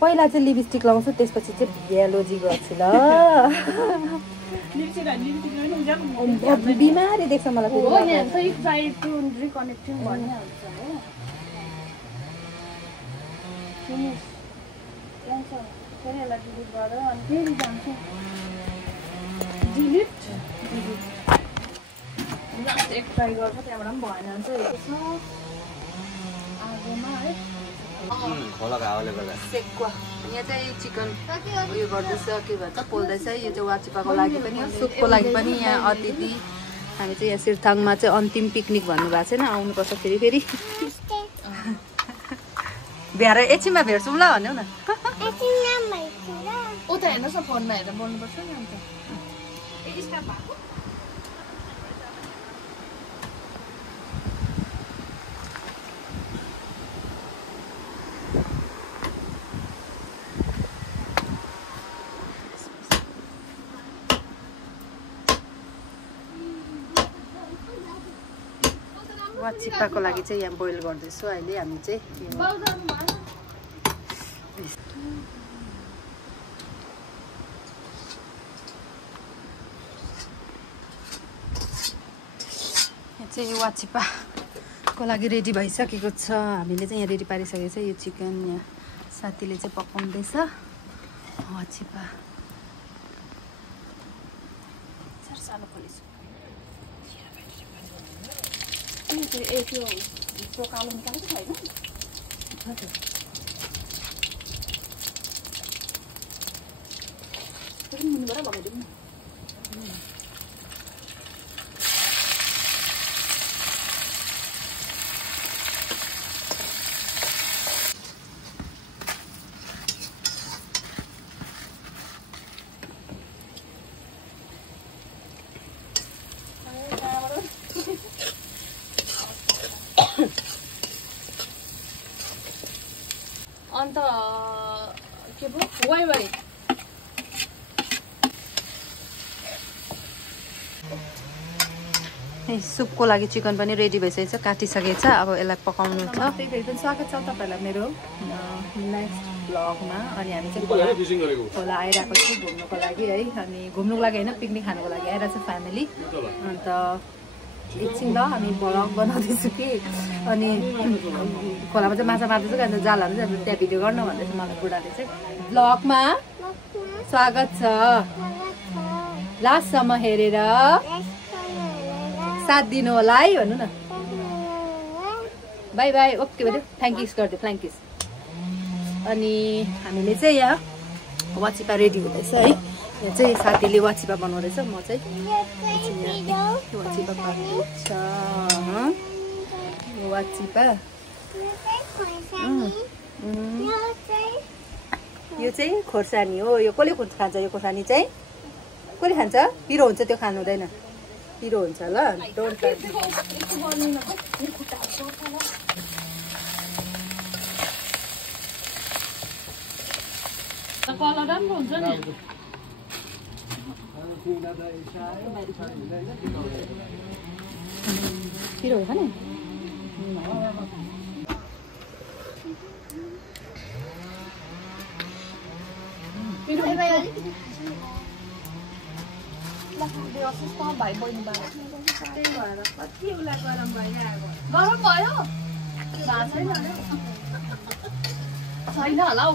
पहिला चाहिँ लिपस्टिक लाउँछु त्यसपछि चाहिँ भिडियोलोजी गर्छु ल बिमारी देख्छ मलाई एक ट्राई गर्छ त्यहाँबाट पनि भएन चाहिँ आगोमा है सेक्वा यहाँ चाहिँ चिकन उयो गर्दैछ के भन्छ पोल्दैछ यो चाहिँ वाचिपाको लागि पनि सुपको लागि पनि यहाँ अतिथि हामी चाहिँ यहाँ सिरथाङमा चाहिँ अन्तिम पिकनिक भन्नुभएको छैन आउनुपर्छ फेरि फेरि भ्याएर एकछिनमा भेट्छौँ ल भन्यौ न उता हेर्नुहोस् न फोनमा हेरेर बोल्नुपर्छ नि अन्त वाचिपाको लागि चाहिँ यहाँ बोइल गर्दैछु अहिले हामी चाहिँ यो वाचिपाको लागि रेडी भइसकेको छ हामीले चाहिँ यहाँ रेडी पारिसकेको छ यो चिकन यहाँ साथीले चाहिँ पकाउँदैछ वाचिपा सानो खोलिसु त्यो कालो निकालेको छैन मुनिबाट लगाइदिउँ न अन्त के भयो वाइ वाइ सुपको लागि चिकन पनि रेडी भइसकेको छ काटिसकेको छ अब यसलाई पकाउनु छ स्वागत छ तपाईँलाई मेरो नेक्स्ट ब्लगमा अनि हामी चाहिँ खोला आइरहेको छु घुम्नुको लागि है अनि घुम्नुको लागि होइन पिकनिक खानुको लागि आइरहेको छ फ्यामिली अन्त एकछिन ल हामी भ्लग बनाउँदैछु कि अनि खोलामा चाहिँ माछा मार्दैछु अन्त जाल हाल्दैछ अन्त त्यहाँ भिडियो गर्नु भन्दैछ मलाई बुढाले चाहिँ ब्लगमा स्वागत छ लास्टसम्म हेरेर साथ दिनु होला है भन्नु न बाई बाई ओके भन्यो थ्याङ्क्युस गरिदियो थ्याङ्क्युस अनि हामीले चाहिँ यहाँ वाचिपा रेडी हुँदैछ है यहाँ चाहिँ साथीले वाचिपा बनाउँदैछ म चाहिँ वाचिपा पाक्छ वाचिपा यो चाहिँ खोर्सानी हो यो कसले खान्छ यो खोर्सानी चाहिँ कसले खान्छ पिरो हुन्छ त्यो खानु हुँदैन पिरो हुन्छ ल डोन्ट कलर राम्रो हुन्छ नि पिरो हो नि भाइ बहिनी गरम भयो छैन होला हौ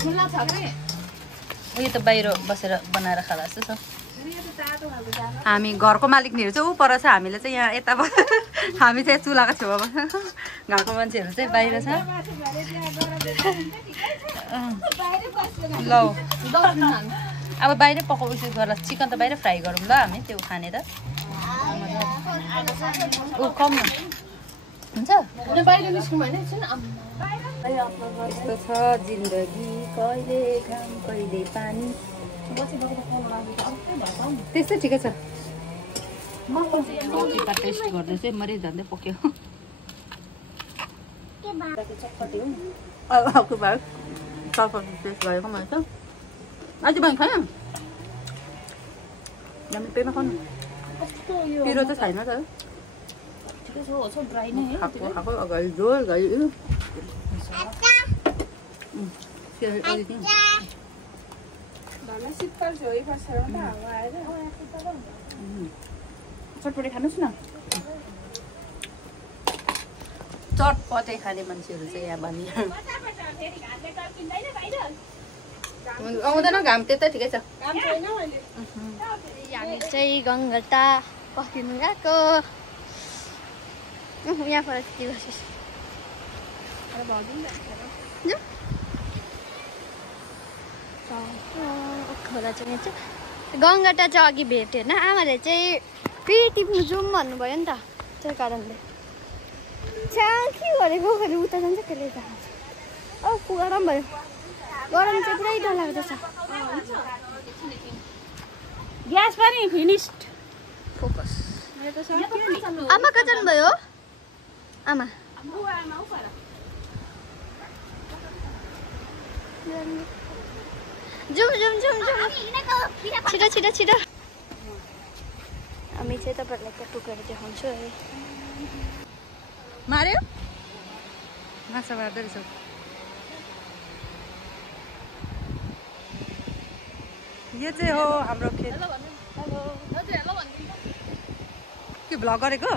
खुल्ला छ कि उयो त बाहिर बसेर बनाएर खाँदा जस्तो छ हामी घरको मालिकनीहरू चाहिँ ऊ पर छ हामीले चाहिँ यहाँ यता हामी चाहिँ चुलाको छेउमा घरको मान्छेहरू चाहिँ बाहिर छ ल अब बाहिरै पकाउँछु गरेर चिकन त बाहिर फ्राई गरौँ ल हामी त्यो खाने त ऊ कम हुन्छ यस्तो छ जिन्दगी कहिले घाम कहिले पानी त्यस्तै ठिकै छ वाचिपा टेस्ट गर्दै चाहिँ मरि झन्डै पक्यो टेस्ट गरेको मैले त आज बहिनी खायो दामी पेमा खानु पिरो त छैन त खाएको अगाडि झोल चटपटे खानुस् न चटपटे खाने मान्छेहरू चाहिँ यहाँ बनि आउँदैन घाम त्यतै ठिकै छ हामी चाहिँ गङ्गटा पक्रिनु गएको यहाँ पर के गर्छस् खोला चाहिँ यहाँ चाहिँ गङ्गटा चाहिँ अघि भेट्यो होइन आमाले चाहिँ फेरि टिप्नु जाउँ भन्नुभयो नि त त्यही कारणले छ्या के गरेको फेरि उता जान्छ त्यसले जान्छ गरम भयो गरम चाहिँ पुरै डर लाग्दैछ ग्यास पनि फिनिस्ड फोकस आमा कहाँ जानुभयो आमा जाउँ छिटो छिटो छिटो हामी चाहिँ तपाईँहरूलाई त्यो टुक्राहरू देखाउँछु है मार्यो माछा मार्दो रहेछ यो चाहिँ हो हाम्रो खेत के भ्लग गरेको